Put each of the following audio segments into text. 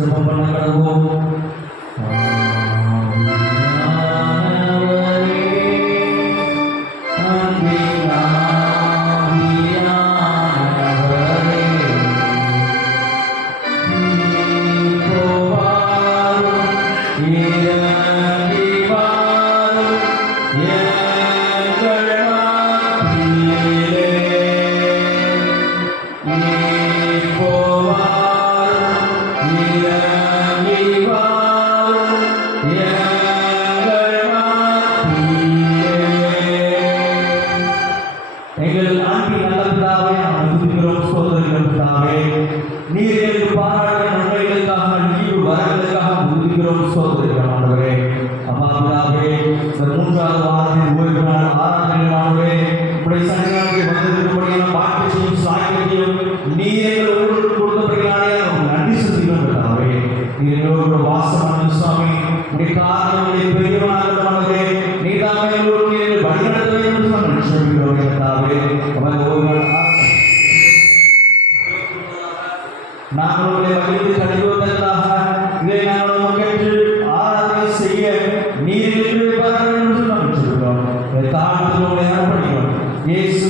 ಸ್ವರೂಪ ಮಾಡಲಾಗುವುದು நாங்களுடைய மகிழ்ச்சி கடிவதற்காக இதை நாங்கள் மக்களுக்கு ஆராதனை செய்ய நீர் என்று தாழ்ந்து அர்ப்பணிக்கிறோம் இயேசு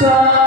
sun.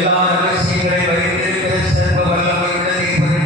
எல்லா ரகசியங்களை வைத்திருக்கிற சர்வ வல்லமை தேவனே